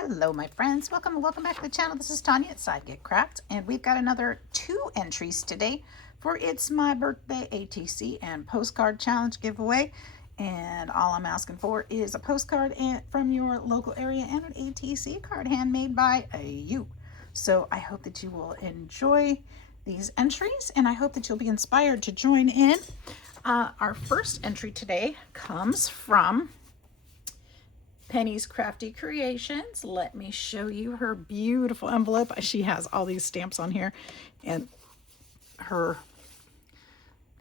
Hello, my friends. Welcome back to the channel. This is Tanya at Sidekick Craft, and we've got another 2 entries today for It's My Birthday ATC and Postcard Challenge giveaway. And all I'm asking for is a postcard from your local area and an ATC card handmade by you. So I hope that you will enjoy these entries, and I hope that you'll be inspired to join in. Our first entry today comes from Penny's Crafty Creations. Let me show you her beautiful envelope. She has all these stamps on here and her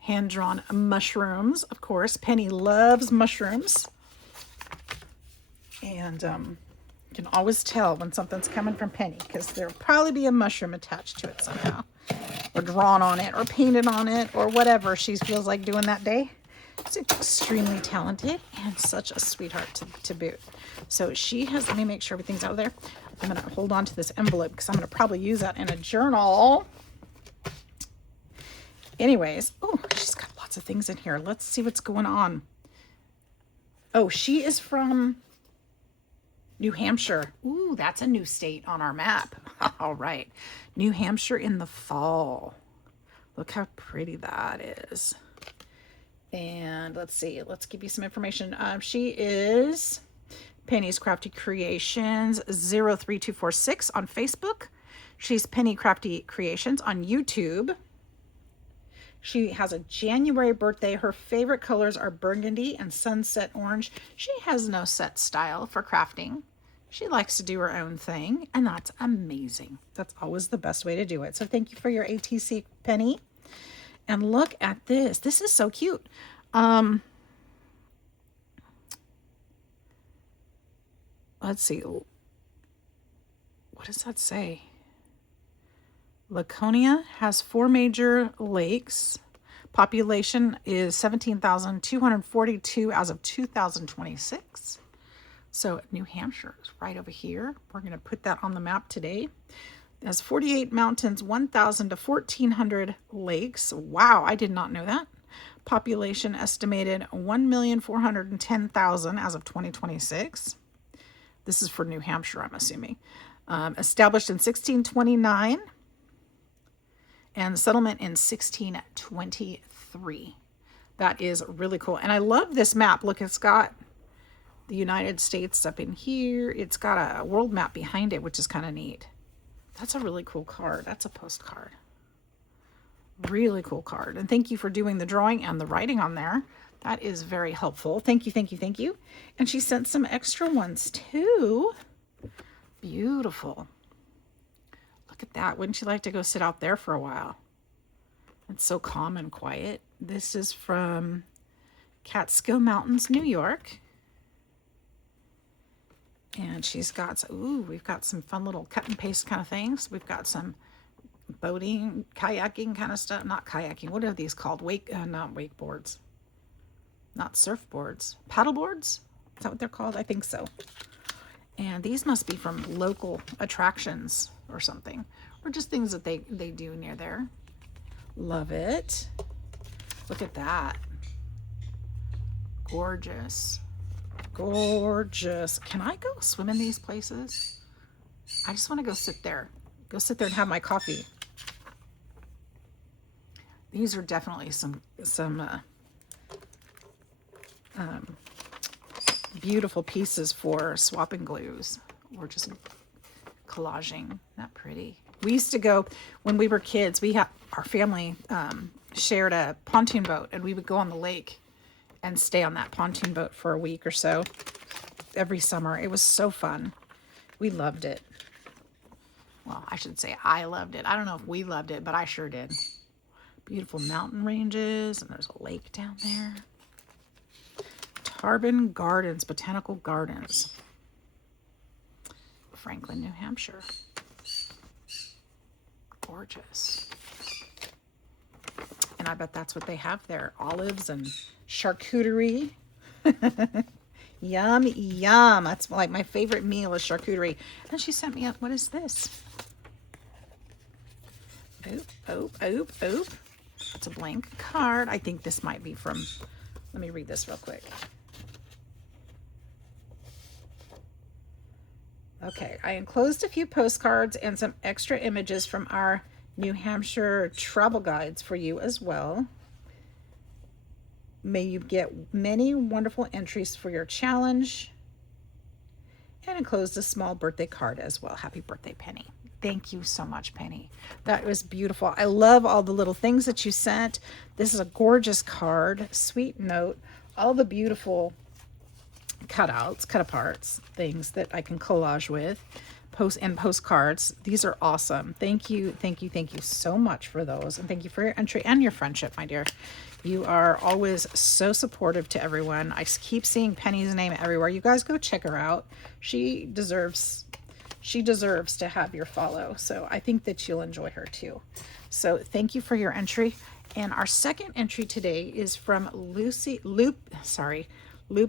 hand-drawn mushrooms. Of course, Penny loves mushrooms. And you can always tell when something's coming from Penny because there'll probably be a mushroom attached to it somehow, or drawn on it, or painted on it, or whatever she feels like doing that day. She's extremely talented and such a sweetheart to boot. So she has, let me make sure everything's out of there. I'm going to hold on to this envelope because I'm going to probably use that in a journal. Anyways, oh, she's got lots of things in here. Let's see what's going on. Oh, she is from New Hampshire. Ooh, that's a new state on our map. All right. New Hampshire in the fall. Look how pretty that is. And let's see, let's give you some information. She is Penny's Crafty Creations 03246 on Facebook. She's Penny Crafty Creations on YouTube. She has a January birthday. Her favorite colors are burgundy and sunset orange. She has no set style for crafting. She likes to do her own thing, and that's amazing. That's always the best way to do it. So thank you for your ATC, Penny. And look at this. This is so cute. Let's see. What does that say? Laconia has 4 major lakes. Population is 17,242 as of 2026. So New Hampshire is right over here. We're going to put that on the map today. Has 48 mountains, 1,000 to 1,400 lakes. Wow, I did not know that. Population estimated 1,410,000 as of 2026. This is for New Hampshire, I'm assuming. Established in 1629 and settlement in 1623. That is really cool. And I love this map. Look, it's got the United States up in here. It's got a world map behind it, which is kind of neat. That's a really cool card. That's a postcard. Really cool card. And thank you for doing the drawing and the writing on there. That is very helpful. Thank you, thank you, thank you. And she sent some extra ones too. Beautiful. Look at that. Wouldn't you like to go sit out there for a while? It's so calm and quiet. This is from Catskill Mountains, New York. And she's got, ooh, we've got some fun little cut and paste kind of things. We've got some boating, kayaking kind of stuff. Not kayaking. What are these called? Not wakeboards. Not surfboards. Paddleboards? Is that what they're called? I think so. And these must be from local attractions or something. Or just things that they do near there. Love it. Look at that. Gorgeous. Gorgeous. Can I go swim in these places? I just want to go sit there. Go sit there and have my coffee. These are definitely some beautiful pieces for swapping glues or just collaging. Not pretty. We used to go when we were kids. Our family shared a pontoon boat, and we would go on the lake and stay on that pontoon boat for a week or so every summer. It was so fun. We loved it. Well, I should say I loved it. I don't know if we loved it, but I sure did. Beautiful mountain ranges, and there's a lake down there. Tarbin Gardens, Botanical Gardens. Franklin, New Hampshire. Gorgeous. And I bet that's what they have there. Olives and charcuterie. Yum, yum. That's like my favorite meal is charcuterie. And she sent me up, what is this? Oop, oop, oop, oop. It's a blank card. I think this might be from, let me read this real quick. Okay, I enclosed a few postcards and some extra images from our New Hampshire travel guides for you as well. May you get many wonderful entries for your challenge. And enclosed a small birthday card as well. Happy birthday, Penny. Thank you so much, Penny. That was beautiful. I love all the little things that you sent. This is a gorgeous card, sweet note, all the beautiful cutouts, cut aparts, things that I can collage with, postcards. These are awesome. Thank you so much for those. And thank you for your entry and your friendship, my dear. You are always so supportive to everyone. I keep seeing Penny's name everywhere. You guys go check her out. She deserves to have your follow. So I think that you'll enjoy her too. So thank you for your entry. And our second entry today is from Lupe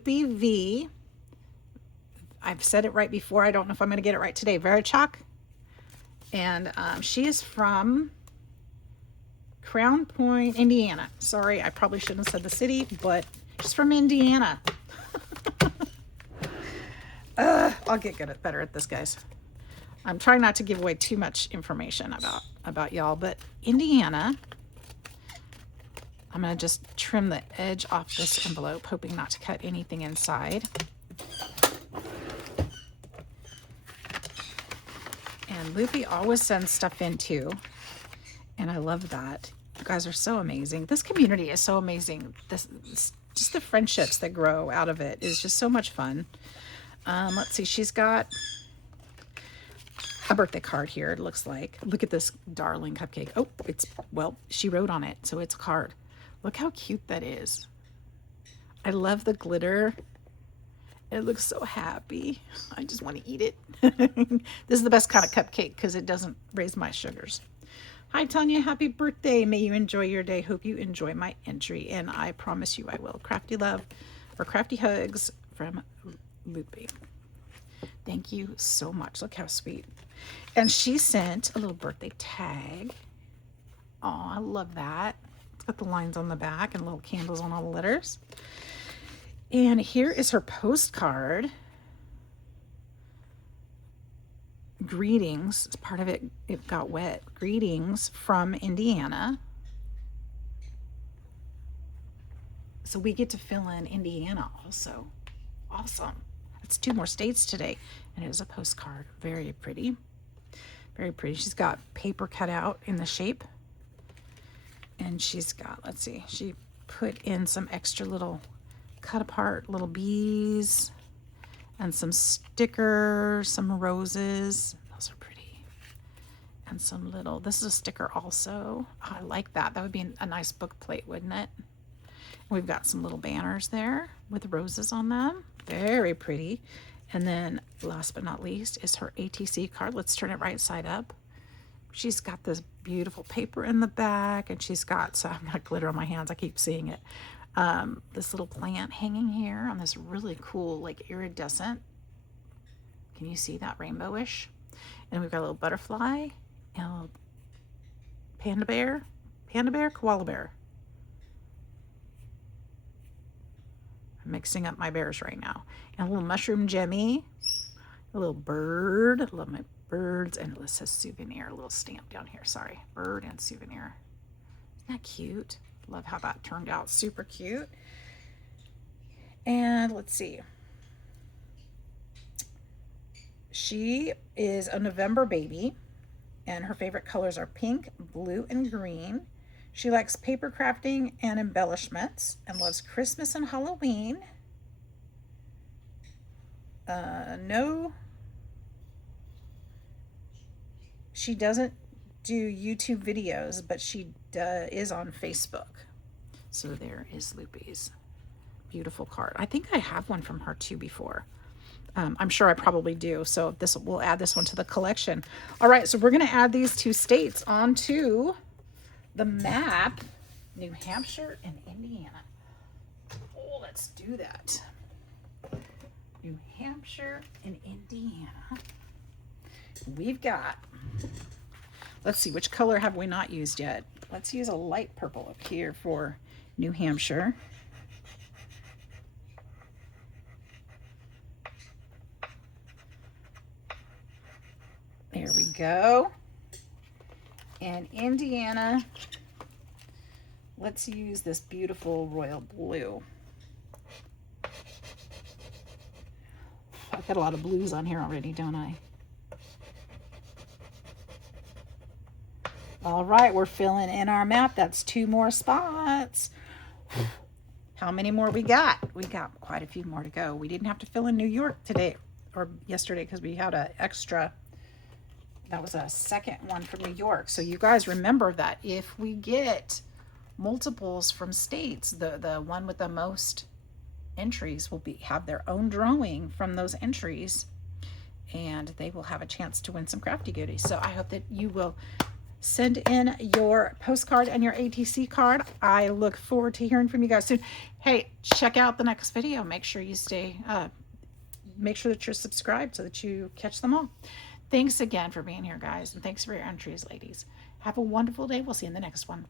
V. I've said it right before. I don't know if I'm going to get it right today. Varichak. And she is from Crown Point, Indiana. Sorry, I probably shouldn't have said the city, but she's from Indiana. I'll get better at this, guys. I'm trying not to give away too much information about y'all, but Indiana. I'm going to just trim the edge off this envelope, hoping not to cut anything inside. And Lupe always sends stuff in too, and I love that. You guys are so amazing. This community is so amazing. Just the friendships that grow out of it is just so much fun. Let's see, she's got a birthday card here, it looks like. Look at this darling cupcake. Oh, she wrote on it, so it's a card. Look how cute that is. I love the glitter. It looks so happy. I just want to eat it. This is the best kind of cupcake because it doesn't raise my sugars. Hi, Tanya. Happy birthday. May you enjoy your day. Hope you enjoy my entry, and I promise you I will. Crafty love or crafty hugs from Lupe. Thank you so much. Look how sweet. And she sent a little birthday tag. Oh, I love that. It's got the lines on the back and little candles on all the letters. And here is her postcard. Greetings. Part of it got wet. Greetings from Indiana. So we get to fill in Indiana also. Awesome. That's 2 more states today. And it is a postcard. Very pretty. Very pretty. She's got paper cut out in the shape. And she's got, let's see, she put in some extra little cut apart little bees and some stickers, some roses. Those are pretty. And some little, this is a sticker also. Oh, I like that. That would be a nice book plate, wouldn't it? We've got some little banners there with roses on them. Very pretty. And then last but not least is her ATC card. Let's turn it right side up. She's got this beautiful paper in the back, and she's got, so I've got glitter on my hands. I keep seeing it. This little plant hanging here on this really cool, like iridescent. Can you see that rainbowish? And we've got a little butterfly and a little panda bear, koala bear. I'm mixing up my bears right now. And a little mushroom Jemmy, a little bird. I love my birds, and it says souvenir, a little stamp down here. Sorry, bird and souvenir. Isn't that cute? Love how that turned out. Super cute. And let's see. She is a November baby, and her favorite colors are pink, blue, and green. She likes paper crafting and embellishments and loves Christmas and Halloween. No, she doesn't do YouTube videos, but she is on Facebook. So there is Lupe's beautiful card. I think I have one from her too before. I'm sure I probably do. So we'll add this one to the collection. All right, so we're going to add these 2 states onto the map. New Hampshire and Indiana. Oh, let's do that. New Hampshire and Indiana. We've got, let's see, which color have we not used yet? Let's use a light purple up here for New Hampshire. go. And Indiana, let's use this beautiful royal blue. I've got a lot of blues on here already, don't I? All right, we're filling in our map. That's 2 more spots. How many more we got? We got quite a few more to go. We didn't have to fill in New York today or yesterday because we had an extra. That was a second one from New York. So you guys remember that if we get multiples from states, the one with the most entries will have their own drawing from those entries, and they will have a chance to win some crafty goodies. So I hope that you will send in your postcard and your ATC card. I look forward to hearing from you guys soon. Hey, check out the next video. Make sure you make sure that you're subscribed so that you catch them all. Thanks again for being here, guys, and thanks for your entries, ladies. Have a wonderful day. We'll see you in the next one.